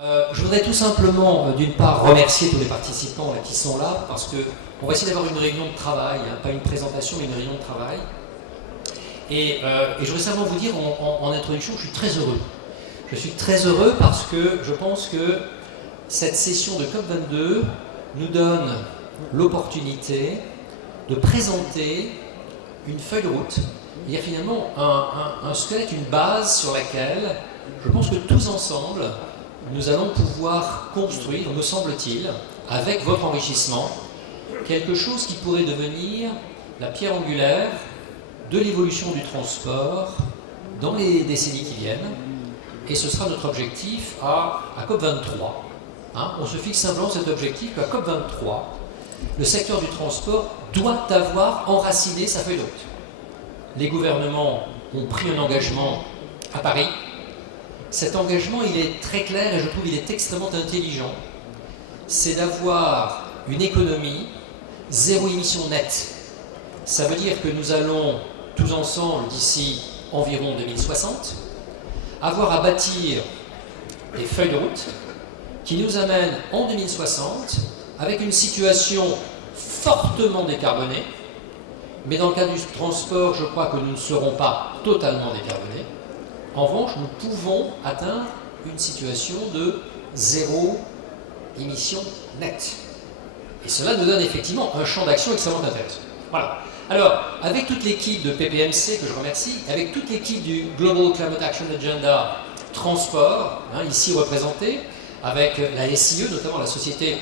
Je voudrais tout simplement, d'une part, remercier tous les participants qui sont là, parce qu'on va essayer d'avoir une réunion de travail, hein, pas une présentation, mais une réunion de travail. Et je voudrais simplement vous dire en introduction que je suis très heureux. Je suis très heureux parce que je pense que cette session de COP22 nous donne l'opportunité de présenter une feuille de route. Il y a finalement un squelette, une base sur laquelle je pense que tous ensemble, nous allons pouvoir construire, me semble-t-il, avec votre enrichissement, quelque chose qui pourrait devenir la pierre angulaire de l'évolution du transport dans les décennies qui viennent. Et ce sera notre objectif à COP23. Hein, on se fixe simplement cet objectif qu'à COP23, le secteur du transport doit avoir enraciné sa feuille de route. Les gouvernements ont pris un engagement à Paris. Cet engagement, il est très clair et je trouve qu'il est extrêmement intelligent. C'est d'avoir une économie zéro émission nette. Ça veut dire que nous allons tous ensemble, d'ici environ 2060, avoir à bâtir des feuilles de route qui nous amènent en 2060 avec une situation fortement décarbonée. Mais dans le cas du transport, je crois que nous ne serons pas totalement décarbonés. En revanche, nous pouvons atteindre une situation de zéro émission nette. Et cela nous donne effectivement un champ d'action extrêmement intéressant. Voilà. Alors, avec toute l'équipe de PPMC, que je remercie, avec toute l'équipe du Global Climate Action Agenda Transport, hein, ici représentée, avec la SIE, notamment la Société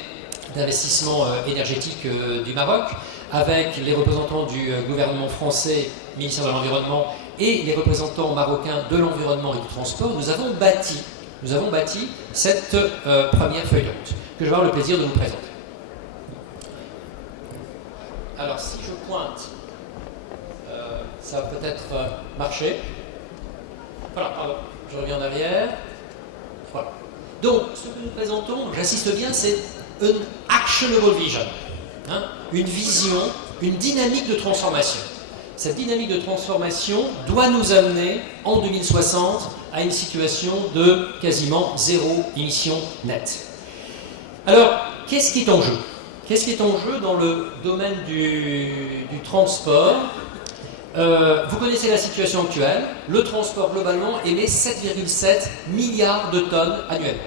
d'investissement énergétique du Maroc, avec les représentants du gouvernement français, ministère de l'Environnement, et les représentants marocains de l'environnement et du transport, nous avons bâti cette première feuille de route, que je vais avoir le plaisir de vous présenter. Alors, si je pointe, ça va peut-être marcher. Voilà, pardon, je reviens en arrière. Voilà. Donc, ce que nous présentons, j'insiste bien, c'est une actionable vision. Hein, une vision, une dynamique de transformation. Cette dynamique de transformation doit nous amener en 2060 à une situation de quasiment zéro émission nette. Alors, qu'est-ce qui est en jeu? Qu'est-ce qui est en jeu dans le domaine du transport? Vous connaissez la situation actuelle. Le transport globalement émet 7,7 milliards de tonnes annuellement.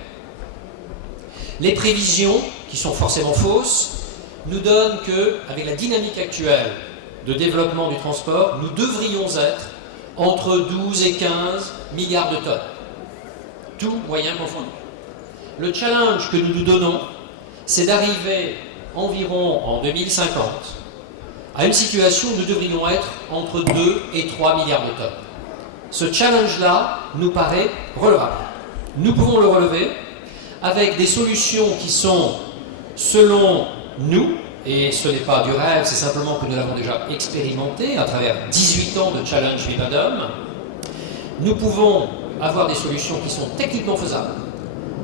Les prévisions, qui sont forcément fausses, nous donnent qu'avec la dynamique actuelle de développement du transport, nous devrions être entre 12 et 15 milliards de tonnes. Tout moyen confondu. Le challenge que nous nous donnons, c'est d'arriver environ en 2050 à une situation où nous devrions être entre 2 et 3 milliards de tonnes. Ce challenge-là nous paraît relevable. Nous pouvons le relever avec des solutions qui sont, selon nous, et ce n'est pas du rêve, c'est simplement que nous l'avons déjà expérimenté à travers 18 ans de challenge Vivadom. Nous pouvons avoir des solutions qui sont techniquement faisables,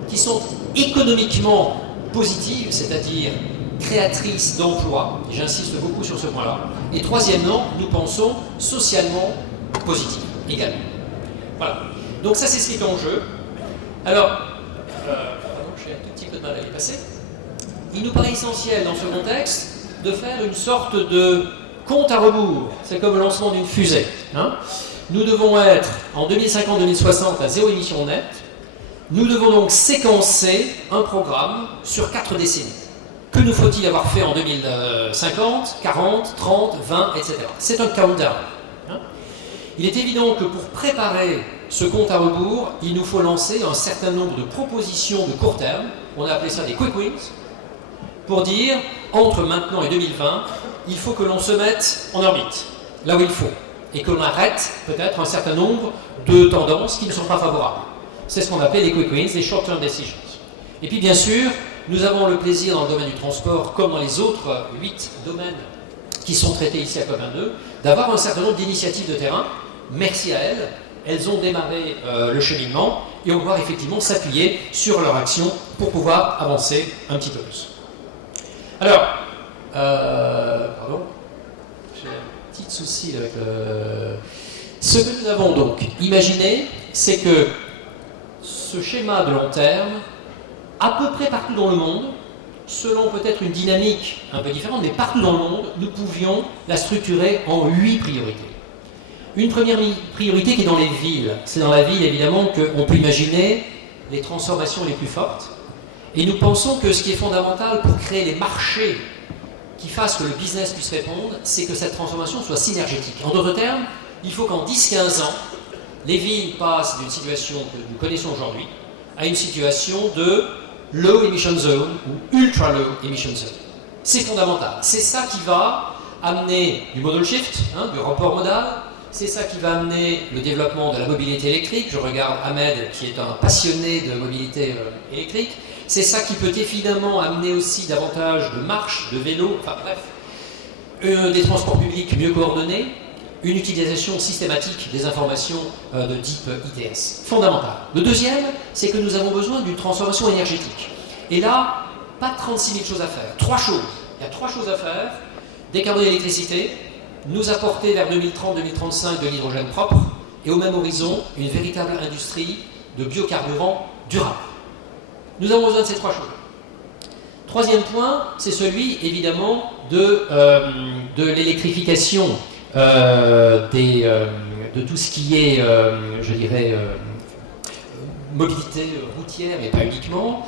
qui sont économiquement positives, c'est-à-dire créatrices d'emplois, et j'insiste beaucoup sur ce point-là. Et troisièmement, nous pensons socialement positives également. Voilà. Donc ça, c'est ce qui est en jeu. Alors, pardon, j'ai un tout petit peu de mal à les passer. Il nous paraît essentiel dans ce contexte de faire une sorte de compte à rebours. C'est comme le lancement d'une fusée. Hein. Nous devons être en 2050-2060 à zéro émission nette. Nous devons donc séquencer un programme sur 4 décennies. Que nous faut-il avoir fait en 2050, 40, 30, 20, etc. C'est un countdown. Hein. Il est évident que pour préparer ce compte à rebours, il nous faut lancer un certain nombre de propositions de court terme. On a appelé ça des quick wins. Pour dire, entre maintenant et 2020, il faut que l'on se mette en orbite, là où il faut, et que l'on arrête peut-être un certain nombre de tendances qui ne sont pas favorables. C'est ce qu'on appelle les quick wins, les short-term decisions. Et puis bien sûr, nous avons le plaisir dans le domaine du transport, comme dans les autres 8 domaines qui sont traités ici à COP22, d'avoir un certain nombre d'initiatives de terrain. Merci à elles, elles ont démarré le cheminement, et on va pouvoir effectivement s'appuyer sur leur action pour pouvoir avancer un petit peu plus. Alors, pardon, j'ai un petit souci avec le... Ce que nous avons donc imaginé, c'est que ce schéma de long terme À peu près partout dans le monde, selon peut-être une dynamique un peu différente, mais partout dans le monde, nous pouvions la structurer en 8 priorités. Une première priorité qui est dans les villes. C'est dans la ville, évidemment, qu'on peut imaginer les transformations les plus fortes. Et nous pensons que ce qui est fondamental pour créer les marchés qui fassent que le business puisse répondre, c'est que cette transformation soit synergétique. En d'autres termes, il faut qu'en 10-15 ans, les villes passent d'une situation que nous connaissons aujourd'hui à une situation de low emission zone ou ultra low emission zone. C'est fondamental. C'est ça qui va amener du modal shift, du report modal. C'est ça qui va amener le développement de la mobilité électrique. Je regarde Ahmed, qui est un passionné de mobilité électrique. C'est ça qui peut évidemment amener aussi davantage de marches, de vélos, enfin bref, des transports publics mieux coordonnés, une utilisation systématique des informations de type ITS. Fondamental. Le deuxième, c'est que nous avons besoin d'une transformation énergétique. Et là, pas 36 000 choses à faire. 3 choses. Il y a 3 choses à faire. Décarboner l'électricité, nous apporter vers 2030-2035 de l'hydrogène propre, et au même horizon, une véritable industrie de biocarburants durables. Nous avons besoin de ces 3 choses. Troisième point, c'est celui, évidemment, de l'électrification de tout ce qui est, je dirais, mobilité routière, mais pas uniquement.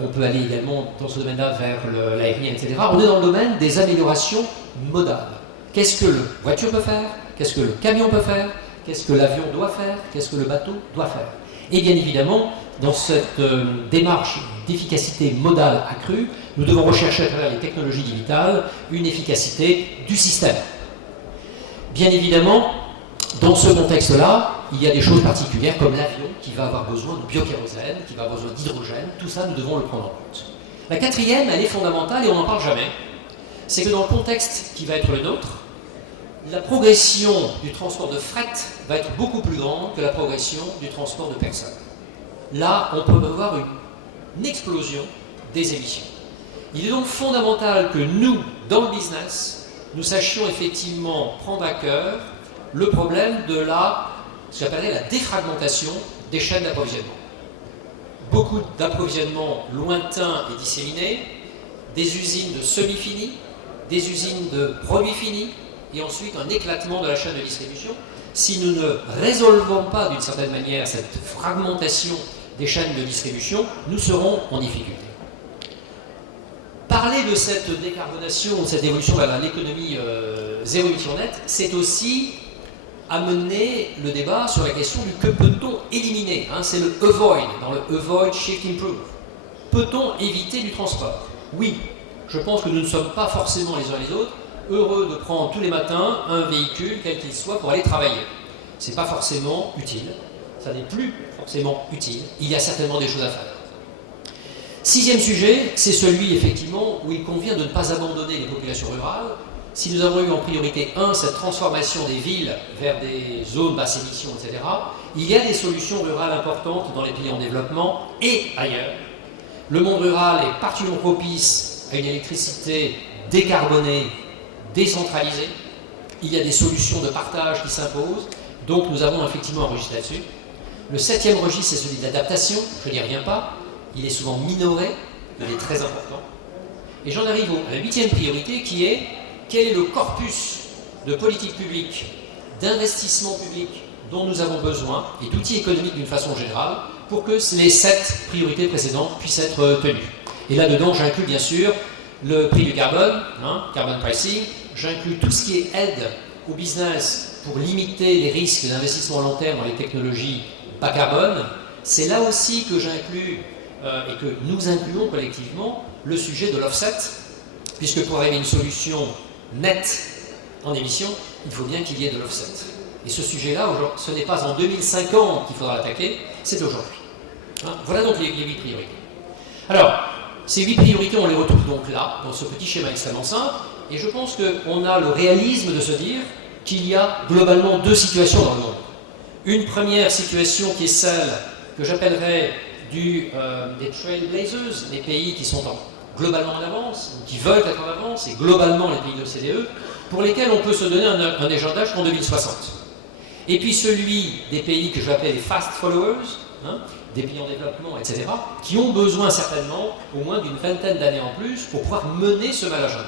On peut aller également dans ce domaine-là vers l'aérien, etc. On est dans le domaine des améliorations modales. Qu'est-ce que la voiture peut faire? Qu'est-ce que le camion peut faire? Qu'est-ce que l'avion doit faire? Qu'est-ce que le bateau doit faire? Et bien évidemment, dans cette démarche d'efficacité modale accrue, nous devons rechercher à travers les technologies digitales une efficacité du système. Bien évidemment, dans ce contexte-là, il y a des choses particulières comme l'avion qui va avoir besoin de biokérosène, qui va avoir besoin d'hydrogène, tout ça nous devons le prendre en compte. La quatrième, elle est fondamentale et on n'en parle jamais, c'est que dans le contexte qui va être le nôtre, la progression du transport de fret va être beaucoup plus grande que la progression du transport de personnes. Là, on peut avoir une explosion des émissions. Il est donc fondamental que nous, dans le business, nous sachions effectivement prendre à cœur le problème de ce que j'appellerais la défragmentation des chaînes d'approvisionnement. Beaucoup d'approvisionnements lointains et disséminés, des usines de semi-finis, des usines de produits finis, et ensuite un éclatement de la chaîne de distribution. Si nous ne résolvons pas d'une certaine manière cette fragmentation des chaînes de distribution, nous serons en difficulté. Parler de cette décarbonation, de cette évolution vers l'économie zéro émission nette, c'est aussi amener le débat sur la question du que peut-on éliminer. C'est le avoid, dans le avoid, shift, improve. Peut-on éviter du transport? Oui, je pense que nous ne sommes pas forcément les uns les autres heureux de prendre tous les matins un véhicule, quel qu'il soit, pour aller travailler. Ce n'est pas forcément utile, ça n'est plus forcément utile, il y a certainement des choses à faire. Sixième sujet, c'est celui effectivement où il convient de ne pas abandonner les populations rurales. Si nous avons eu en priorité 1 cette transformation des villes vers des zones basse émission, etc., il y a des solutions rurales importantes dans les pays en développement et ailleurs. Le monde rural est particulièrement propice à une électricité décarbonée, décentralisée. Il y a des solutions de partage qui s'imposent, donc nous avons effectivement un registre là-dessus. Le 7e registre, c'est celui de l'adaptation, je n'y reviens pas, il est souvent minoré, il est très important. Et j'en arrive à la 8e priorité qui est quel est le corpus de politique publique, d'investissement public dont nous avons besoin et d'outils économiques d'une façon générale pour que les 7 priorités précédentes puissent être tenues. Et là-dedans, j'inclus bien sûr le prix du carbone, carbon pricing, j'inclus tout ce qui est aide au business pour limiter les risques d'investissement à long terme dans les technologies bas carbone. C'est là aussi que j'inclus et que nous incluons collectivement le sujet de l'offset, puisque pour arriver à une solution nette en émissions, il faut bien qu'il y ait de l'offset. Et ce sujet-là, ce n'est pas en 2050 qu'il faudra l'attaquer, c'est aujourd'hui. Voilà donc les 8 priorités. Alors, ces 8 priorités, on les retrouve donc là, dans ce petit schéma extrêmement simple, et je pense qu'on a le réalisme de se dire qu'il y a globalement 2 situations dans le monde. Une première situation qui est celle que j'appellerais des trailblazers, les pays qui sont globalement en avance, qui veulent être en avance, et globalement les pays de l'OCDE, pour lesquels on peut se donner un agenda jusqu'en 2060. Et puis celui des pays que je vais appeler les fast followers, des pays en développement, etc., qui ont besoin certainement au moins d'une vingtaine d'années en plus pour pouvoir mener ce management.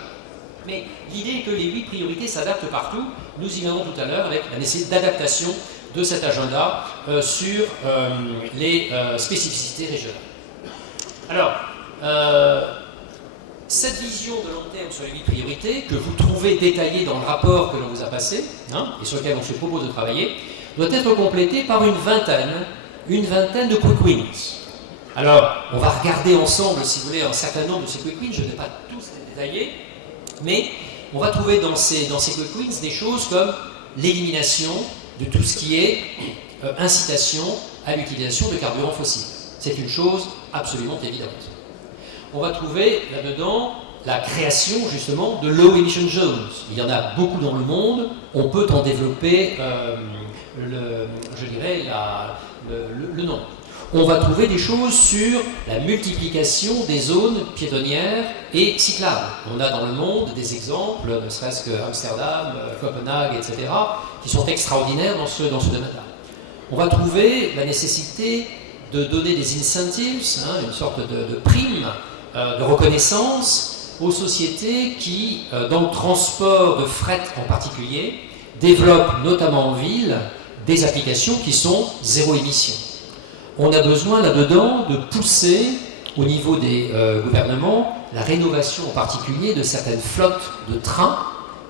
Mais l'idée est que les 8 priorités s'adaptent partout. Nous y viendrons tout à l'heure avec la nécessité d'adaptation de cet agenda sur les spécificités régionales. Alors, cette vision de long terme sur les 8 priorités, que vous trouvez détaillée dans le rapport que l'on vous a passé, et sur lequel on se propose de travailler, doit être complétée par une vingtaine de quick wins. Alors, on va regarder ensemble, si vous voulez, un certain nombre de ces quick wins. Je ne vais pas tous les détailler, mais on va trouver dans ces quick wins des choses comme l'élimination de tout ce qui est incitation à l'utilisation de carburants fossiles. C'est une chose absolument évidente. On va trouver là-dedans la création justement de low emission zones. Il y en a beaucoup dans le monde, on peut en développer le nom. On va trouver des choses sur la multiplication des zones piétonnières et cyclables. On a dans le monde des exemples, ne serait-ce que Amsterdam, Copenhague, etc., qui sont extraordinaires dans ce domaine-là. On va trouver la nécessité de donner des incentives, une sorte de prime, de reconnaissance aux sociétés qui, dans le transport de fret en particulier, développent notamment en ville des applications qui sont zéro émission. On a besoin là-dedans de pousser au niveau des gouvernements la rénovation en particulier de certaines flottes de trains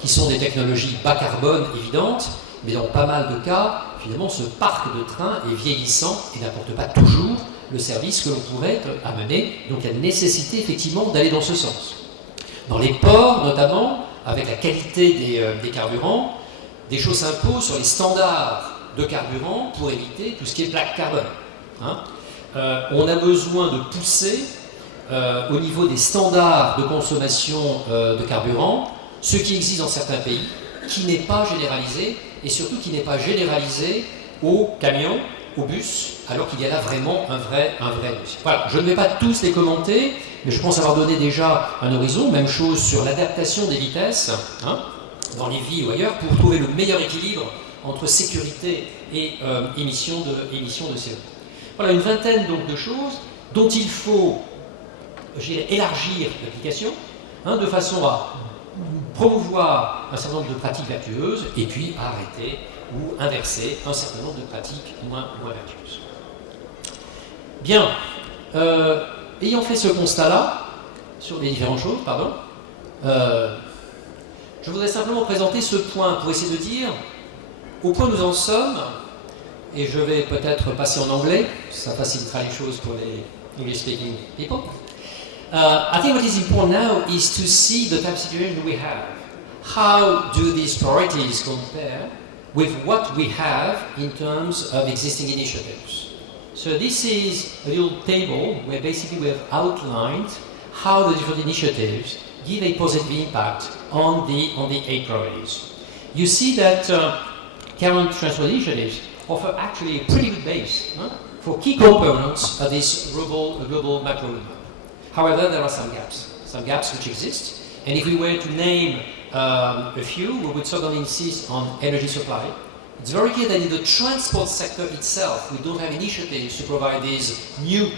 qui sont des technologies bas carbone évidentes, mais dans pas mal de cas, finalement, ce parc de trains est vieillissant et n'apporte pas toujours le service que l'on pourrait amener. Donc il y a nécessité effectivement d'aller dans ce sens. Dans les ports notamment, avec la qualité des carburants, des choses s'imposent sur les standards de carburant pour éviter tout ce qui est plaque carbone. On a besoin de pousser au niveau des standards de consommation de carburant ce qui existe dans certains pays, qui n'est pas généralisé, et surtout qui n'est pas généralisé aux camions, aux bus, alors qu'il y a là vraiment un vrai dossier. Voilà, je ne vais pas tous les commenter, mais je pense avoir donné déjà un horizon. Même chose sur l'adaptation des vitesses, dans les villes ou ailleurs, pour trouver le meilleur équilibre entre sécurité et émissions de CO2. Voilà une vingtaine donc de choses dont il faut élargir l'application, de façon à promouvoir un certain nombre de pratiques vertueuses et puis à arrêter ou inverser un certain nombre de pratiques moins vertueuses. Bien, ayant fait ce constat-là, sur les différentes choses, je voudrais simplement présenter ce point pour essayer de dire au point où nous en sommes, et je vais peut-être passer en anglais, ça facilitera les choses pour les English-speaking people. I think what is important now is to see the type of situation we have. How do these priorities compare with what we have in terms of existing initiatives? So this is a little table where basically we have outlined how the different initiatives give a positive impact on the 8 priorities. You see that current transport initiatives offer actually a pretty good base for key components of this global macro roadmap. However, there are some gaps which exist, and if we were to name a few, we would certainly insist on energy supply. It's very clear that in the transport sector itself, we don't have initiatives to provide these new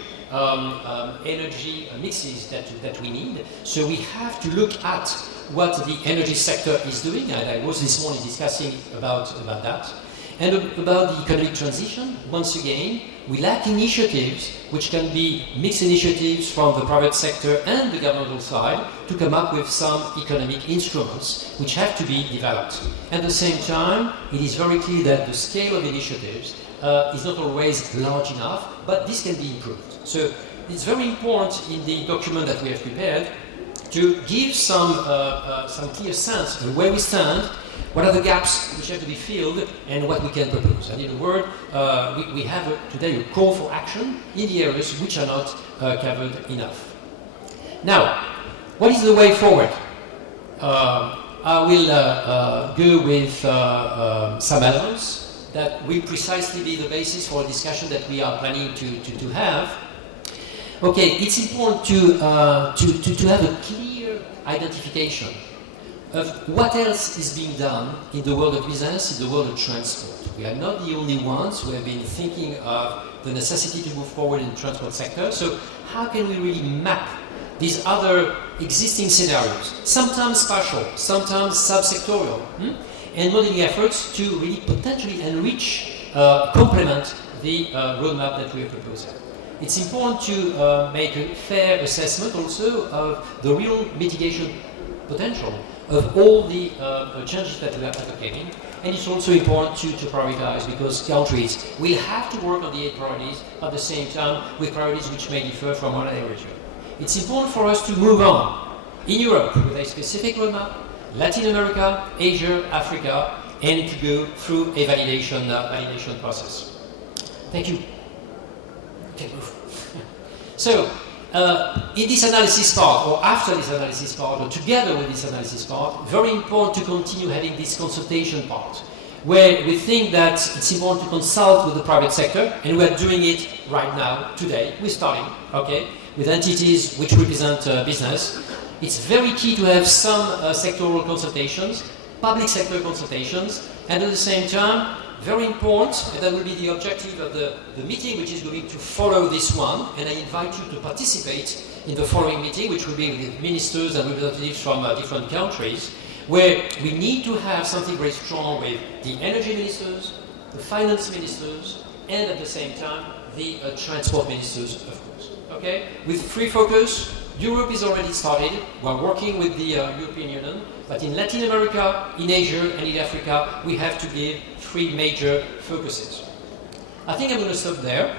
energy mixes that we need. So we have to look at what the energy sector is doing, and I was this morning discussing about that. And about the economic transition, once again, we lack initiatives which can be mixed initiatives from the private sector and the governmental side to come up with some economic instruments which have to be developed. At the same time, it is very clear that the scale of initiatives is not always large enough, but this can be improved. So it's very important in the document that we have prepared to give some clear sense of where we stand, what are the gaps which have to be filled, and what we can propose. And in a word, we have today a call for action in the areas which are not covered enough. Now, what is the way forward? I will go with some elements that will precisely be the basis for a discussion that we are planning to have. Okay, it's important to have a clear identification of what else is being done in the world of business, in the world of transport. We are not the only ones who have been thinking of the necessity to move forward in the transport sector. So how can we really map these other existing scenarios, sometimes spatial, sometimes subsectorial, and modeling efforts to really potentially enrich, complement the roadmap that we are proposing. It's important to make a fair assessment also of the real mitigation potential of all the changes that we are advocating. And it's also important to prioritize, because countries will have to work on the 8 priorities at the same time with priorities which may differ from one area. It's important for us to move on in Europe with a specific roadmap, Latin America, Asia, Africa, and to go through a validation process. Thank you. Okay, move. So, in this analysis part, or after this analysis part, or together with this analysis part, very important to continue having this consultation part, where we think that it's important to consult with the private sector, and we are doing it right now, today. We're starting, okay, with entities which represent business. It's very key to have some sectoral consultations, public sector consultations, and at the same time, very important, and that will be the objective of the meeting which is going to follow this one, and I invite you to participate in the following meeting, which will be with ministers and representatives from different countries, where we need to have something very strong with the energy ministers, the finance ministers, and at the same time, the transport ministers, of course. Okay? With free focus, Europe is already started. We're working with the European Union, but in Latin America, in Asia, and in Africa, we have to give 3 major focuses. I think I'm going to stop there.